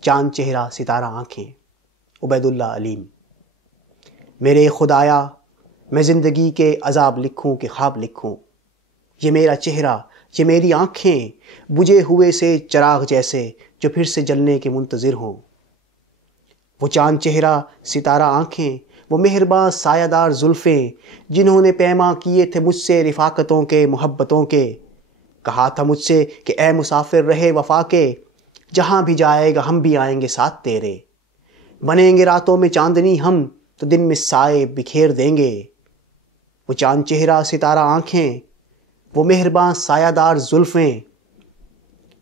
چاند چہرہ ستارہ آنکھیں، عبید اللہ علیم۔ میرے خدایا میں زندگی کے عذاب لکھوں کہ خواب لکھوں، یہ میرا چہرہ، یہ میری آنکھیں بجھے ہوئے سے چراغ جیسے جو پھر سے جلنے کے منتظر ہوں۔ وہ چاند چہرہ ستارہ آنکھیں، وہ مہرباں سایہ دار زلفیں جنہوں نے پیما کیے تھے مجھ سے رفاقتوں کے، محبتوں کے۔ کہا تھا مجھ سے کہ اے مسافر رہے وفا کے، جہاں بھی جائے گا ہم بھی آئیں گے ساتھ تیرے۔ بنیں گے راتوں میں چاندنی ہم تو دن میں سائے بکھیر دیں گے۔ وہ چاند چہرہ ستارہ آنکھیں، وہ مہرباں سایہ دار زلفیں،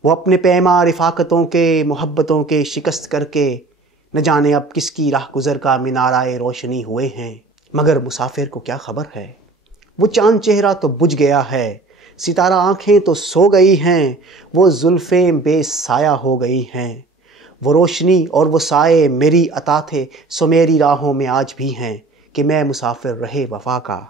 وہ اپنے پیما رفاقتوں کے، محبتوں کے شکست کر کے نہ جانے اب کس کی راہ گزر کا مینارۂ روشنی ہوئے ہیں۔ مگر مسافر کو کیا خبر ہے، وہ چاند چہرہ تو بجھ گیا ہے، ستارہ آنکھیں تو سو گئی ہیں، وہ زلفیں بے سایہ ہو گئی ہیں۔ وہ روشنی اور وہ سائے میری عطا تھے سو میری راہوں میں آج بھی ہیں کہ میں مسافر رہے وفا کا۔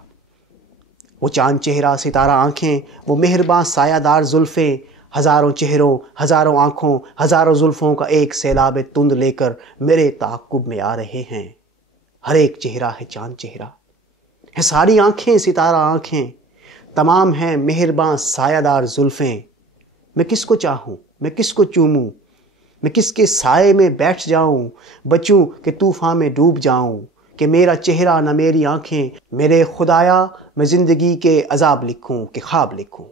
وہ چاند چہرہ ستارہ آنکھیں، وہ مہرباں سایہ دار زلفیں، ہزاروں چہروں، ہزاروں آنکھوں، ہزاروں زلفوں کا ایک سیلاب تند لے کر میرے تعاقب میں آ رہے ہیں۔ ہر ایک چہرہ ہے چاند چہرہ، ہے ساری آنکھیں ستارہ آنکھیں، تمام ہیں مہرباں سایہ دار زلفیں۔ میں کس کو چاہوں، میں کس کو چوموں، میں کس کے سائے میں بیٹھ جاؤں، بچوں کہ طوفان میں ڈوب جاؤں، کہ میرا چہرہ نہ میری آنکھیں۔ میرے خدایا میں زندگی کے عذاب لکھوں کہ خواب لکھوں۔